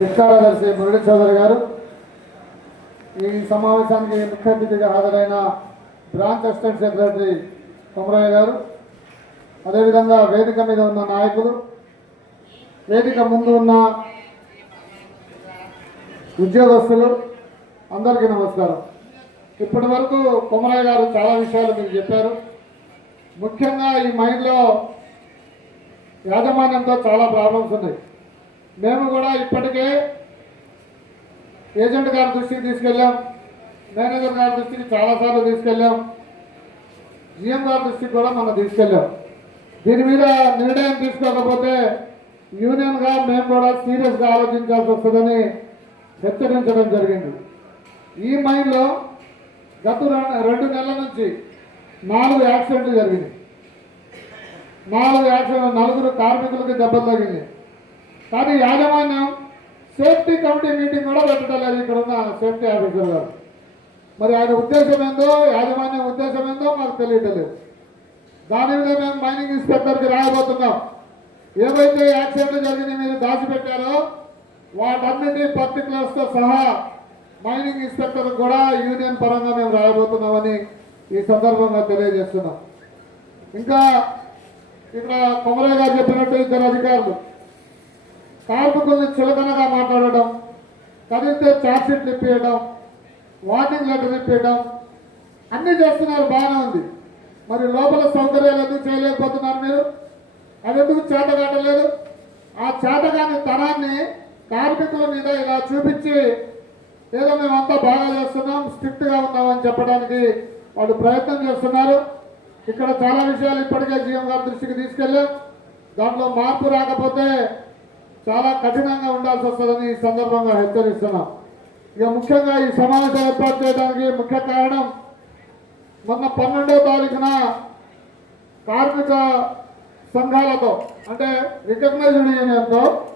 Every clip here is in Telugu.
కార్యదర్శి మురళీ చౌదరి గారు. ఈ సమావేశానికి ముఖ్య అతిథిగా హాజరైన బ్రాంచ్ అసిస్టెంట్ సెక్రటరీ కొమరయ్య గారు. అదేవిధంగా వేదిక మీద ఉన్న నాయకులు వేదిక ముందు ఉన్న ఉద్యోగస్తులు అందరికీ నమస్కారం. ఇప్పటి వరకు కొమరయ్య గారు చాలా విషయాలు మీకు చెప్పారు. ముఖ్యంగా ఈ మైండ్లో యాజమాన్యంతో చాలా ప్రాబ్లమ్స్ ఉన్నాయి. మేము కూడా ఇప్పటికే ఏజెంట్ గారి దృష్టికి తీసుకెళ్ళాం మేనేజర్ గారి దృష్టికి చాలాసార్లు తీసుకెళ్ళాం జిఎం గారి దృష్టికి కూడా మనం తీసుకెళ్ళాం. దీని మీద నిర్ణయం తీసుకోకపోతే యూనియన్గా మేము కూడా సీరియస్గా ఆలోచించాల్సి వస్తుందని హెచ్చరించడం జరిగింది. ఈ మైండ్లో గత రెండు నెలల నుంచి నాలుగు యాక్సిడెంట్లు జరిగినాయి. నాలుగు యాక్సిడెంట్ నలుగురు కార్మికులకి దెబ్బలు తగిలినాయి. కానీ యాజమాన్యం సేఫ్టీ కమిటీ మీటింగ్ కూడా పెట్టడం లేదు. ఇక్కడ ఉన్న సేఫ్టీ ఆఫీసర్ గారు. మరి ఆయన ఉద్దేశం ఏందో యాజమాన్యం ఉద్దేశం ఏందో మాకు తెలియటలేదు. దాని మీద మేము మైనింగ్ ఇన్స్పెక్టర్కి రాయబోతున్నాం. ఏవైతే యాక్సిడెంట్లు జరిగినాయి మీరు దాచిపెట్టారో వాటన్నిటి పర్టికులర్స్తో సహా మైనింగ్ ఇన్స్పెక్టర్ కూడా యూనియన్ పరంగా మేము రాయబోతున్నామని ఈ సందర్భంగా తెలియజేస్తున్నాం. ఇంకా ఇక్కడ కొమరయ్య గారు చెప్పినట్టు ఇద్దరు అధికారులు కార్మికుల్ని చులకనగా మాట్లాడడం కదిలితే ఛార్జ్షీట్లు ఇప్పించడం వార్నింగ్ లెటర్ ఇప్పించడం అన్నీ చేస్తున్నారు బాగానే ఉంది. మరి లోపల సౌకర్యాలు ఎందుకు చేయలేకపోతున్నారు మీరు? అది ఎందుకు చేత ఆ చేతగాని తనాన్ని కార్మికుల మీద ఇలా చూపించి ఏదో మేమంతా బాగా చేస్తున్నాం స్ట్రిక్ట్గా ఉన్నామని చెప్పడానికి వాళ్ళు ప్రయత్నం చేస్తున్నారు. ఇక్కడ చాలా విషయాలు ఇప్పటికే జీఎం గారి దృష్టికి తీసుకెళ్ళాం. దాంట్లో మార్పు రాకపోతే చాలా కఠినంగా ఉండాల్సి వస్తుందని ఈ సందర్భంగా హెచ్చరిస్తున్నాం. ఇక ముఖ్యంగా ఈ సమావేశం ఏర్పాటు చేయడానికి ముఖ్య కారణం మొన్న పన్నెండో తారీఖున కార్మిక సంఘాలతో అంటే రికగ్నైజ్డ్ యూనియన్తో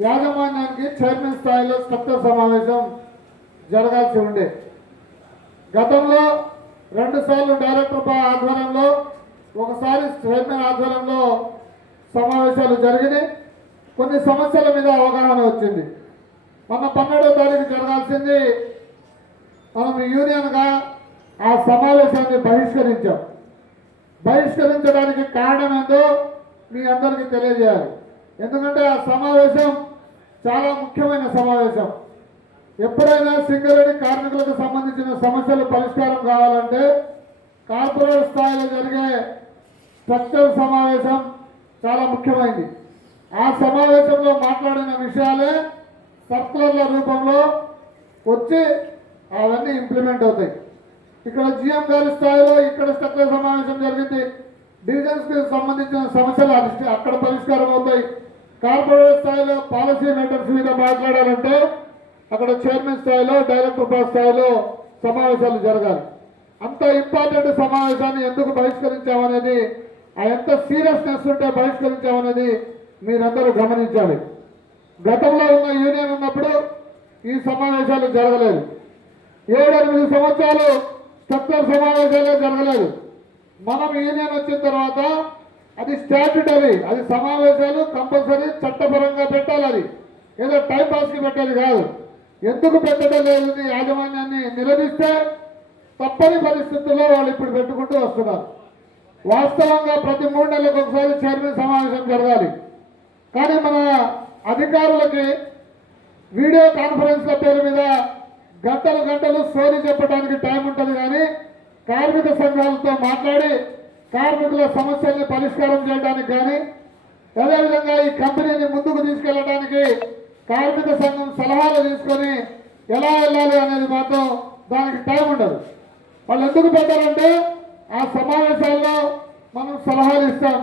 యాజమాన్యానికి చైర్మన్ స్థాయిలో స్ట్రక్చర్ సమావేశం జరగాల్సి ఉండే. గతంలో రెండు సార్లు డైరెక్టర్ పా- ఆధ్వర్యంలో ఒకసారి చైర్మన్ ఆధ్వర్యంలో సమావేశాలు జరిగినాయి. కొన్ని సమస్యల మీద అవగాహన వచ్చింది. మొన్న పన్నెండో తారీఖు జరగాల్సింది మనం యూనియన్గా ఆ సమావేశాన్ని బహిష్కరించాం. బహిష్కరించడానికి కారణం ఏందో మీ అందరికీ తెలియజేయాలి. ఎందుకంటే ఆ సమావేశం చాలా ముఖ్యమైన సమావేశం. ఎప్పుడైనా సింగరేణి కార్మికులకు సంబంధించిన సమస్యలు పరిష్కారం కావాలంటే కార్పొరేట్ స్థాయిలో జరిగే స్ట్రక్చర్ సమావేశం చాలా ముఖ్యమైనది ఆ సమావేశంలో మాట్లాడిన విషయాలే సర్కులర్ల రూపంలో వచ్చి అవన్నీ ఇంప్లిమెంట్ అవుతాయి. ఇక్కడ జిఎం గారి స్థాయిలో ఇక్కడ స్ట్రక్చర్ సమావేశం జరిగింది. డివిజన్స్కి సంబంధించిన సమస్యలు అక్కడ పరిష్కారం అవుతాయి. కార్పొరేట్ స్థాయిలో పాలసీ మేటర్స్ మీద మాట్లాడాలంటే అక్కడ చైర్మన్ స్థాయిలో డైరెక్టర్ బాస్ స్థాయిలో సమావేశాలు జరగాలి. అంత ఇంపార్టెంట్ సమావేశాన్ని ఎందుకు బహిష్కరించామనేది ఆ ఎంత సీరియస్నెస్ ఉంటే బహిష్కరించామనేది మీరందరూ గమనించాలి. గతంలో ఉన్న యూనియన్ ఉన్నప్పుడు ఈ సమావేశాలు జరగలేదు. ఏడెనిమిది సంవత్సరాలు స్ట్రక్చర్ సమావేశాలే జరగలేదు. మనం యూనియన్ వచ్చిన తర్వాత అది స్టాట్యుటరీ అది సమావేశాలు కంపల్సరీ చట్టపరంగా పెట్టాలి అది. ఏదో టైం పాస్కి పెట్టేది కాదు. ఎందుకు పెట్టడం లేదని యాజమాన్యాన్ని నిలదీస్తే తప్పని పరిస్థితుల్లో వాళ్ళు ఇప్పుడు పెట్టుకుంటూ వస్తున్నారు. వాస్తవంగా ప్రతి మూడు నెలలకు ఒకసారి చైర్మన్ సమావేశం జరగాలి. కానీ మన అధికారులకి వీడియో కాన్ఫరెన్స్ల పేరు మీద గంటలు గంటలు సోని చెప్పడానికి టైం ఉంటుంది కానీ కార్మిక సంఘాలతో మాట్లాడి కార్మికుల సమస్యల్ని పరిష్కారం చేయడానికి కానీ అదేవిధంగా ఈ కంపెనీని ముందుకు తీసుకెళ్ళడానికి కార్మిక సంఘం సలహాలు తీసుకొని ఎలా వెళ్ళాలి అనేది మాత్రం దానికి టైం ఉండదు. వాళ్ళు ఎందుకు పెట్టారంటే ఆ సమావేశాల్లో మనం సలహాలు ఇస్తాం.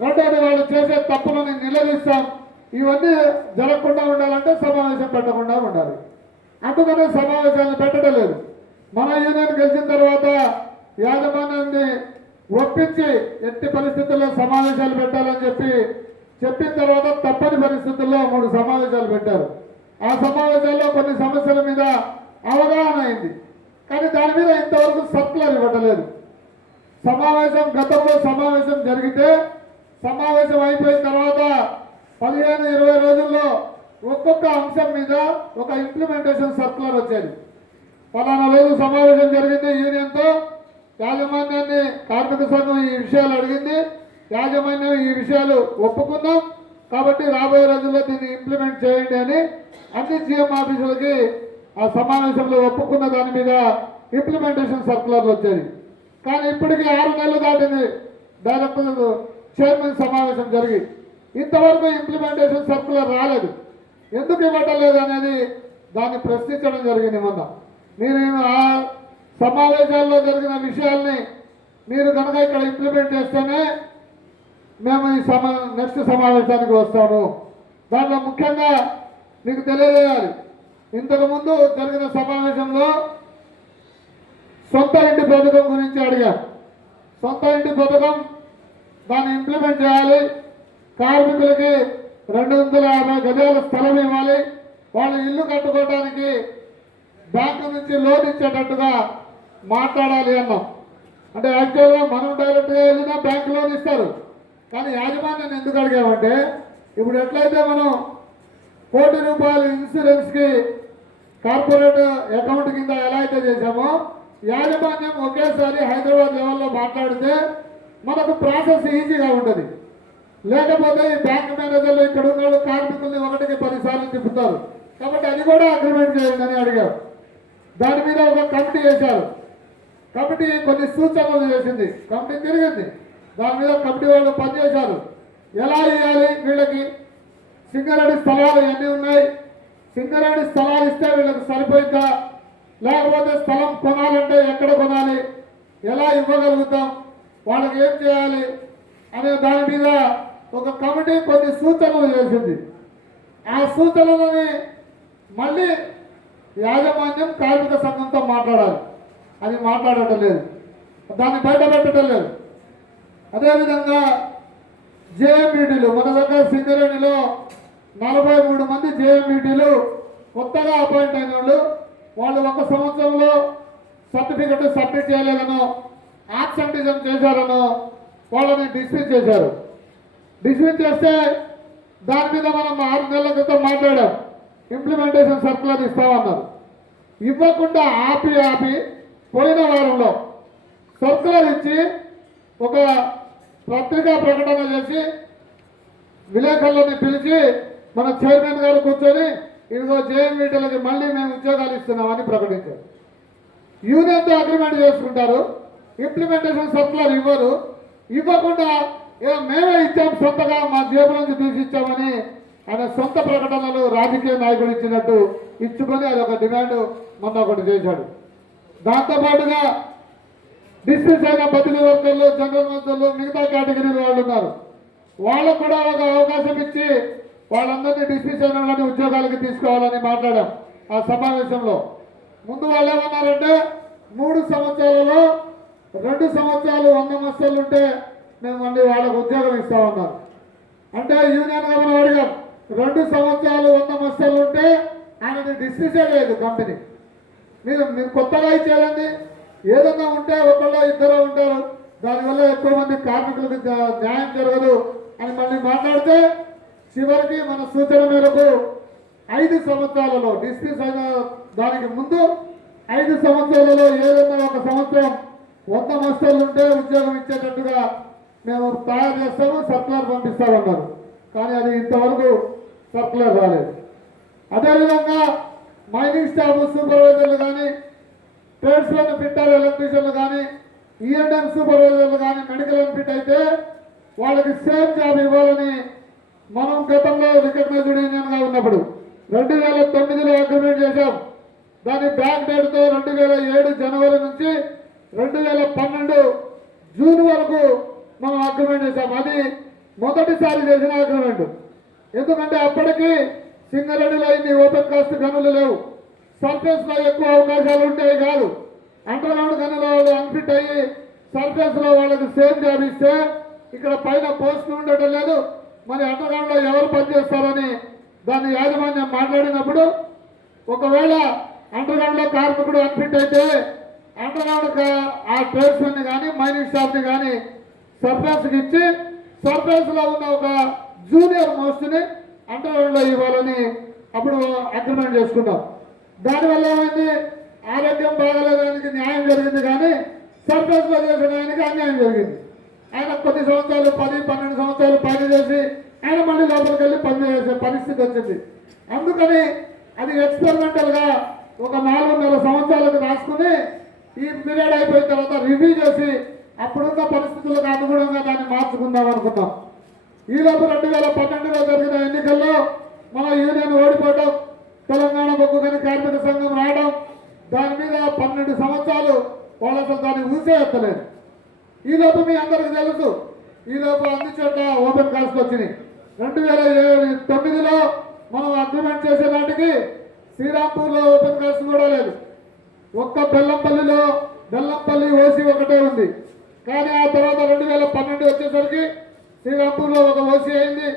రెండోది వాళ్ళు చేసే తప్పులను నిలదీస్తాం. ఇవన్నీ జరగకుండా ఉండాలంటే సమావేశం పెట్టకుండా ఉండాలి. అందుకనే సమావేశాలను పెట్టడం లేదు మన యూనియన్ గెలిచిన తర్వాత యాజమాన్యాన్ని ఒప్పించి ఎట్టి పరిస్థితుల్లో సమావేశాలు పెట్టాలని చెప్పి చెప్పిన తర్వాత తప్పని పరిస్థితుల్లో మూడు సమావేశాలు పెట్టారు. ఆ సమావేశాల్లో కొన్ని సమస్యల మీద అవగాహన అయింది. కానీ దాని మీద ఇంతవరకు సర్కులర్ ఇవ్వటలేదు సమావేశం గతంలో సమావేశం జరిగితే సమావేశం అయిపోయిన తర్వాత పదిహేను ఇరవై రోజుల్లో ఒక్కొక్క అంశం మీద ఒక ఇంప్లిమెంటేషన్ సర్కులర్ వచ్చేది. పలానా రోజు సమావేశం జరిగింది యూనియన్తో యాజమాన్యాన్ని కార్మిక సంఘం ఈ విషయాలు అడిగింది. యాజమాన్యం ఈ విషయాలు ఒప్పుకున్నాం కాబట్టి రాబోయే రోజుల్లో దీన్ని ఇంప్లిమెంట్ చేయండి అని అన్ని జీఎం ఆఫీసులకి ఆ సమావేశంలో ఒప్పుకున్న దాని మీద ఇంప్లిమెంటేషన్ సర్కులర్లు వచ్చేది. కానీ ఇప్పటికి ఆరు నెలలు దాటింది. డైరెక్టర్ చైర్మన్ సమావేశం జరిగి ఇంతవరకు ఇంప్లిమెంటేషన్ సర్కులర్ రాలేదు. ఎందుకు ఇవ్వటం లేదు అనేది దాన్ని ప్రశ్నించడం జరిగింది మొన్న. మీరు ఆ సమావేశాల్లో జరిగిన విషయాల్ని మీరు కనుక ఇక్కడ ఇంప్లిమెంట్ చేస్తేనే మేము ఈ సమా నెక్స్ట్ సమావేశానికి వస్తాము. దాంట్లో ముఖ్యంగా మీకు తెలియజేయాలి. ఇంతకుముందు జరిగిన సమావేశంలో సొంత ఇంటి పథకం గురించి అడిగారు. సొంత ఇంటి పథకం దాన్ని ఇంప్లిమెంట్ చేయాలి. కార్మికులకి రెండు వందల యాభై గజాల స్థలం ఇవ్వాలి. వాళ్ళు ఇల్లు కట్టుకోవడానికి బ్యాంకు నుంచి లోన్ ఇచ్చేటట్టుగా మాట్లాడాలి అన్నాం. అంటే యాక్చువల్గా మనం డైరెక్ట్గా వెళ్ళినా బ్యాంక్ లోన్ ఇస్తారు. కానీ యాజమాన్యం ఎందుకు అడిగామంటే ఇప్పుడు ఎట్లయితే మనం కోటి రూపాయలు ఇన్సూరెన్స్కి కార్పొరేట్ అకౌంట్ కింద ఎలా అయితే చేశామో యాజమాన్యం ఒకేసారి హైదరాబాద్ లెవెల్లో మాట్లాడితే మనకు ప్రాసెస్ ఈజీగా ఉంటుంది. లేకపోతే ఈ బ్యాంక్ మేనేజర్లు ఇక్కడ ఉన్న వాళ్ళు కార్మికుల్ని ఒకటికి పదిసార్లు తిప్పుతారు. కాబట్టి అది కూడా అగ్రిమెంట్ చేయండి అని అడిగారు. దాని మీద ఒక కమిటీ వేశారు. కమిటీ కొన్ని సూచనలు చేసింది. కమిటీ తిరిగింది. దాని మీద కమిటీ వాళ్ళు పనిచేశారు. ఎలా ఇవ్వాలి వీళ్ళకి? సింగరేణి స్థలాలు ఎన్ని ఉన్నాయి? సింగరేణి స్థలాలు ఇస్తే వీళ్ళకి సరిపోయిందా లేకపోతే స్థలం కొనాలంటే ఎక్కడ కొనాలి? ఎలా ఇవ్వగలుగుతాం? వాళ్ళకి ఏం చేయాలి అనే దాని మీద ఒక కమిటీ కొన్ని సూచనలు చేసింది. ఆ సూచనలని మళ్ళీ యాజమాన్యం కార్మిక సంఘంతో మాట్లాడాలి. అది మాట్లాడటం లేదు. దాన్ని బయట పెట్టడం లేదు. అదేవిధంగా జేఎంఈటీలు మన దగ్గర సింగరేణిలో నలభై మూడు మంది జేఎంఈటీలు కొత్తగా అపాయింట్ అయిన వాళ్ళు వాళ్ళు ఒక సంవత్సరంలో సర్టిఫికెట్ సబ్మిట్ చేయలేదనో యాబ్సెంటిజం చేశారనో వాళ్ళని డిస్మిస్ చేశారు. డిస్మిస్ చేస్తే దాని మీద మనం ఆరు నెలల క్రితం మాట్లాడాం. ఇంప్లిమెంటేషన్ సర్కులర్ ఇస్తామన్నారు. ఇవ్వకుండా ఆపి ఆపి పోయిన వారంలో సర్కులర్ ఇచ్చి ఒక పత్రికా ప్రకటన చేసి విలేకరులని పిలిచి మన చైర్మన్ గారు కూర్చొని ఇదిగో జేఎంఈటీలకి మళ్ళీ మేము ఉద్యోగాలు ఇస్తున్నామని ప్రకటించారు. యూనియన్తో అగ్రిమెంట్ చేసుకుంటారు. ఇంప్లిమెంటేషన్ సర్కులర్ ఇవ్వరు. ఇవ్వకుండా ఏ మేమే ఇచ్చాం సొంతగా మా జేబు నుంచి తీసి ఇచ్చామని ఆయన సొంత ప్రకటనలు రాజకీయ నాయకుడు ఇచ్చినట్టు ఇచ్చుకొని అది ఒక డిమాండ్ మొన్న ఒకటి చేశాడు. దాంతోపాటుగా డిస్మిస్ అయిన బదిలీ వర్కర్లు జనరల్ మంత్రులు మిగతా కేటగిరీలు వాళ్ళు ఉన్నారు. వాళ్ళకు కూడా ఒక అవకాశం ఇచ్చి వాళ్ళందరినీ డిస్మిస్ అయిన వాళ్ళని ఉద్యోగాలకి తీసుకోవాలని మాట్లాడాం ఆ సమావేశంలో. ముందు వాళ్ళు ఏమన్నారంటే మూడు సంవత్సరాలలో రెండు సంవత్సరాలు వంద మస్తలు ఉంటే మేము మళ్ళీ వాళ్ళకు ఉద్యోగం ఇస్తామన్నారు అంటే యూనియన్ గవర్నర్ మనం అడిగాం రెండు సంవత్సరాలు వంద మస్తలు ఉంటే ఆయనకి డిస్మిసే లేదు కంపెనీ. మీరు మీరు కొత్తగా ఇచ్చేదండి. ఏదన్నా ఉంటే ఒకళ్ళు ఇద్దరు ఉంటారు. దానివల్ల ఎక్కువ మంది కార్మికులకు న్యాయం జరగదు అని మళ్ళీ మాట్లాడితే చివరికి మన సూచన మేరకు ఐదు సంవత్సరాలలో డిస్మిస్ అయిన దానికి ముందు ఐదు సంవత్సరాలలో ఏదన్నా ఒక సంవత్సరం వంద మస్తర్లు ఉంటే ఉద్యోగం ఇచ్చేటట్టుగా మేము తయారు చేస్తాము సర్కులర్ పంపిస్తామన్నారు. కానీ అది ఇంతవరకు సర్కులర్ రాలేదు. అదేవిధంగా మైనింగ్ స్టాఫ్ సూపర్వైజర్లు కానీ ట్రేడ్స్లోని ఫిట్టర్ ఎలక్ట్రీషియన్లు కానీ ఈఎన్ఎం సూపర్వైజర్లు కానీ మెడికల్ ఫిట్ అయితే వాళ్ళకి సేమ్ జాబ్ ఇవ్వాలని మనం గతంలో రికగ్నైజ్డ్ యూనియన్గా ఉన్నప్పుడు రెండు వేల తొమ్మిదిలో అగ్రిమెంట్ చేశాం. దాని బ్యాక్ డేట్తో రెండు వేల ఏడు జనవరి నుంచి రెండు వేల పన్నెండు జూన్ వరకు మనం అగ్రిమెంట్ చేసాం అది మొదటిసారి చేసిన అగ్రిమెంట్. ఎందుకంటే అప్పటికి సింగరేణిలో ఇన్ని ఓపెన్ కాస్ట్ గనులు లేవు. సర్ఫేస్లో ఎక్కువ అవకాశాలు ఉంటాయి కాదు. అండర్గ్రౌండ్ గనుల వాళ్ళు అన్ఫిట్ అయ్యి సర్ఫేస్లో వాళ్ళకి సేమ్ జాబ్ ఇస్తే ఇక్కడ పైన పోస్టులు ఉండటం లేదు. మరి అండర్గ్రౌండ్లో ఎవరు పనిచేస్తారని దాని యాజమాన్యం మాట్లాడినప్పుడు ఒకవేళ అండర్గ్రౌండ్లో కార్మికుడు అన్ఫిట్ అయితే అండర్ ఆ ప్లేస్ని కానీ మైనింగ్ షాప్ని కానీ సర్ఫేస్కి ఇచ్చి సర్ఫేస్లో ఉన్న ఒక జూనియర్ మోస్ట్ని అండర్గ్రౌండ్లో ఇవ్వాలని అప్పుడు అగ్రిమెంట్ చేసుకున్నాం. దానివల్ల ఏమైంది? ఆరోగ్యం బాగలేదానికి న్యాయం జరిగింది కానీ సర్ఫేస్లో చేసిన అన్యాయం జరిగింది. ఆయన కొద్ది సంవత్సరాలు పది పన్నెండు సంవత్సరాలు పని చేసి ఆయన మళ్ళీ లోపలికి వెళ్ళి పని చేసే పరిస్థితి వచ్చింది. అందుకని అది ఎక్స్పెరిమెంటల్గా ఒక నాలుగున్నర సంవత్సరాలకు రాసుకుని ఈ పీరియడ్ అయిపోయిన తర్వాత రివ్యూ చేసి అప్పుడున్న పరిస్థితులకు అనుగుణంగా దాన్ని మార్చుకుందాం అనుకున్నాం ఈలోపు రెండు వేల పన్నెండులో జరిగిన ఎన్నికల్లో మన యూనియన్ ఓడిపోవడం తెలంగాణ బొగ్గుగని కార్మిక సంఘం రావడం దాని మీద పన్నెండు సంవత్సరాలు వాళ్ళు అసలు దాన్ని ఊసే ఎత్తలేదు ఈలోపు మీ అందరికి తెలుసు ఈలోపు అన్ని చోట్ల ఓపెన్ కాస్ట్ వచ్చినాయి. రెండు వేల ఏడు- తొమ్మిదిలో మనం అగ్రిమెంట్ చేసే నాటికి శ్రీరాంపూర్లో ఓపెన్ కాస్ట్ కూడా లేదు. ఒక్క బెల్లంపల్లిలో బెల్లంపల్లి ఓసి ఒకటే ఉంది. కానీ ఆ తర్వాత రెండు వేల పన్నెండు వచ్చేసరికి శ్రీరాంపూర్లో ఒక ఓసీ అయింది.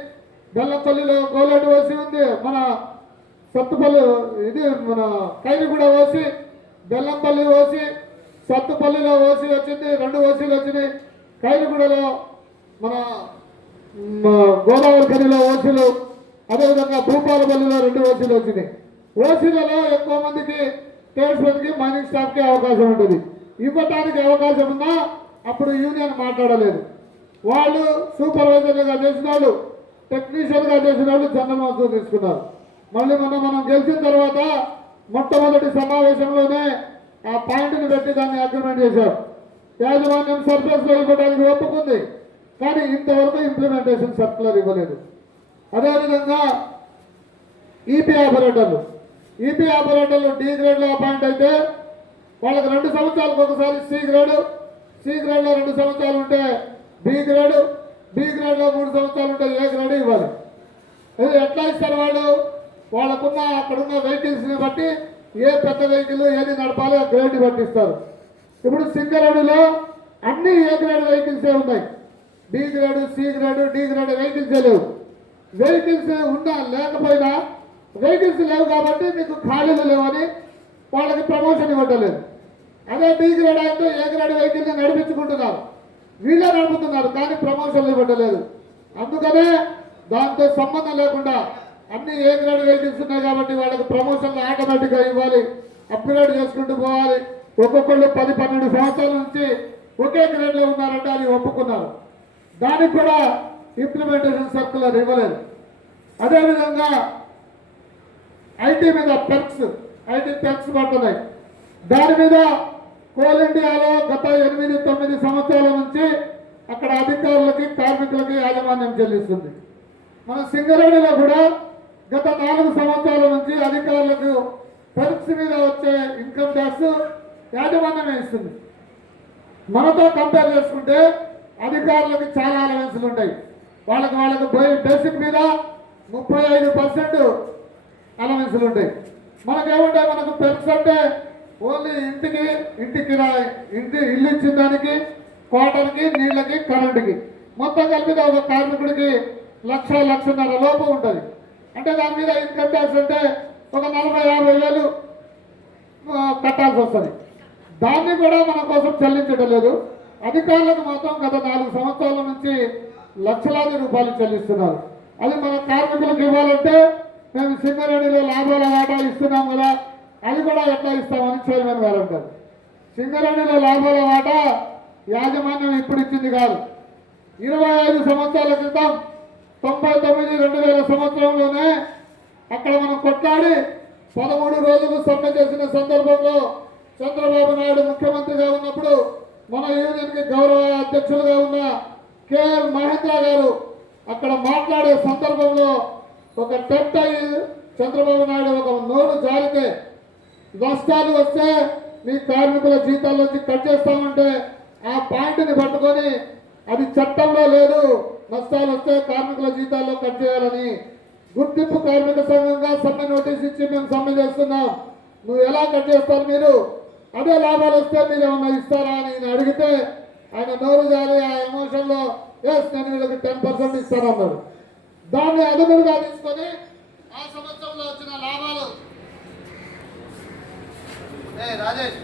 బెల్లంపల్లిలో గోలెట్ ఓసి ఉంది. మన సత్తుపల్లి ఇది మన కైలిగూడ ఓసి బెల్లంపల్లి ఓసి సత్తుపల్లిలో ఓసి వచ్చింది. రెండు ఓసీలు వచ్చినాయి. కైలిగూడలో మన గోదావరి ఖనిలో ఓసీలు అదేవిధంగా భూపాలపల్లిలో రెండు ఓసీలు వచ్చినాయి. ఓసీలలో ఎక్కువ మందికి ట్రేడ్స్మెన్కి మైనింగ్ స్టాఫ్కి అవకాశం ఉంటుంది. ఇవ్వటానికి అవకాశం ఉన్నా అప్పుడు యూనియన్ మాట్లాడలేదు. వాళ్ళు సూపర్వైజర్లుగా చేసిన వాళ్ళు టెక్నీషియన్గా చేసిన వాళ్ళు జనరల్ తీసుకున్నారు. మళ్ళీ మొన్న మనం గెలిచిన తర్వాత మొట్టమొదటి సమావేశంలోనే ఆ పాయింట్ని పెట్టి దాన్ని అగ్రిమెంట్ చేశారు. యాజమాన్యం సర్ప్లస్లో ఇవ్వడానికి ఒప్పుకుంది కానీ ఇంతవరకు ఇంప్లిమెంటేషన్ సర్కులర్ ఇవ్వలేదు. అదేవిధంగా ఈపీ ఆపరేటర్లు ఈపీ ఆపరేటర్లు డి గ్రేడ్లో అపాయింట్ అయితే వాళ్ళకి రెండు సంవత్సరాలకు ఒకసారి సి గ్రేడ్ సి గ్రేడ్లో రెండు సంవత్సరాలు ఉంటే బి గ్రేడ్ బి గ్రేడ్లో మూడు సంవత్సరాలు ఉంటే ఏ గ్రేడ్ ఇవ్వాలి ఇది ఎట్లా ఇస్తారు వాళ్ళు? వాళ్ళకున్న అక్కడున్న వెహికల్స్ని బట్టి ఏ పెద్ద వెహికల్ ఏది నడపాలో ఆ గ్రేడ్ బట్టి ఇస్తారు. ఇప్పుడు సింగరేణిలో అన్ని ఏ గ్రేడ్ వెహికల్సే ఉన్నాయి. B grade C grade D grade వెహికల్సే లేవు. వెహికల్స్ ఉన్నా లేకపోయినా వెహికల్స్ లేవు కాబట్టి మీకు ఖాళీలు లేవని వాళ్ళకి ప్రమోషన్ ఇవ్వటలేదు. అదే బీ గ్రేడ్ అయితే ఏ గ్రేడ్ వెహికల్ని నడిపించుకుంటున్నారు. వీళ్ళే నడుపుతున్నారు కానీ ప్రమోషన్లు ఇవ్వటలేదు. అందుకనే దాంతో సంబంధం లేకుండా అన్ని ఏ గ్రేడ్ వెహికల్స్ ఉన్నాయి కాబట్టి వాళ్ళకి ప్రమోషన్లు ఆటోమేటిక్గా ఇవ్వాలి. అప్గ్రేడ్ చేసుకుంటూ పోవాలి. ఒక్కొక్కళ్ళు పది పన్నెండు సంవత్సరాల నుంచి ఒకే గ్రేడ్లో ఉన్నారంటే అది ఒప్పుకున్నారు. దానికి కూడా ఇంప్లిమెంటేషన్ సర్కులర్ ఇవ్వలేదు. అదేవిధంగా ఐటీ మీద టెక్స్ ఐటీ టెక్స్ పడుతున్నాయి. దాని మీద కోల్ ఇండియాలో గత ఎనిమిది తొమ్మిది సంవత్సరాల నుంచి అక్కడ అధికారులకి కార్మికులకి యాజమాన్యం చెల్లిస్తుంది. మన సింగరేణిలో కూడా గత నాలుగు సంవత్సరాల నుంచి అధికారులకు పెర్క్స్ మీద వచ్చే ఇన్కమ్ ట్యాక్స్ యాజమాన్యమే ఇస్తుంది. మనతో కంపేర్ చేసుకుంటే అధికారులకు చాలా అలవెన్సులు ఉంటాయి. వాళ్ళకి వాళ్ళకి బేసిక్ మీద ముప్పై ఐదు పర్సెంట్ అలవెన్సులు ఉంటాయి. మనకేముంటాయి? మనకు పెన్స్ అంటే ఓన్లీ ఇంటికి ఇంటికి ఇంటి ఇల్లు ఇచ్చిన దానికి కోటర్కి నీళ్ళకి కరెంటుకి మొత్తం కలిపితే ఒక కార్మికుడికి లక్ష లక్షన్నర లోపు ఉంటుంది. అంటే దాని మీద ఇన్కమ్ ట్యాక్స్ అంటే ఒక నలభై యాభై వేలు కట్టాల్సి వస్తుంది. దాన్ని కూడా మన కోసం చెల్లించడం లేదు. అధికారులకు మాత్రం గత నాలుగు సంవత్సరాల నుంచి లక్షలాది రూపాయలు చెల్లిస్తున్నారు. అది మన కార్మికులకు ఇవ్వాలంటే మేము సింగరేణిలో లాభాల వాటా ఇస్తున్నాం కదా అది కూడా ఎట్లా ఇస్తామని చైర్మన్ గారు అంటారు. సింగరేణిలో లాభాల వాటా యాజమాన్యం ఇప్పుడు ఇచ్చింది కాదు. ఇరవై ఐదు సంవత్సరాల క్రితం తొంభై తొమ్మిది రెండు వేల సంవత్సరంలోనే అక్కడ మనం కొట్లాడి పదమూడు రోజులు సమ్మె చేసిన సందర్భంలో చంద్రబాబు నాయుడు ముఖ్యమంత్రిగా ఉన్నప్పుడు మన యూనియన్కి గౌరవ అధ్యక్షులుగా ఉన్న కేఎల్ మహేంద్ర గారు అక్కడ మాట్లాడే సందర్భంలో ఒక టెంట్ చంద్రబాబు నాయుడు ఒక నోరు జారితే నష్టాలు వస్తే మీ కార్మికుల జీతాల్లోంచి కట్ చేస్తామంటే ఆ పాయింట్ని పట్టుకొని అది చట్టంలో లేదు. నష్టాలు వస్తే కార్మికుల జీతాల్లో కట్ చేయాలని గుర్తింపు కార్మిక సంఘంగా సమ్మె నోటీస్ ఇచ్చి మేము సమ్మె చేస్తున్నాం. నువ్వు ఎలా కట్ చేస్తారు మీరు? అదే లాభాలు వస్తే మీరు ఏమన్నా ఇస్తారా అని నేను అడిగితే ఆయన నోరు జారి ఆ ఎమోషన్లో ఎస్ నేను వీళ్ళకి టెన్ పర్సెంట్ ఇస్తానన్నాడు. దాన్ని అదుపుగా తీసుకొని ఆ సంవత్సరంలో వచ్చిన లాభాలు. రాజేష్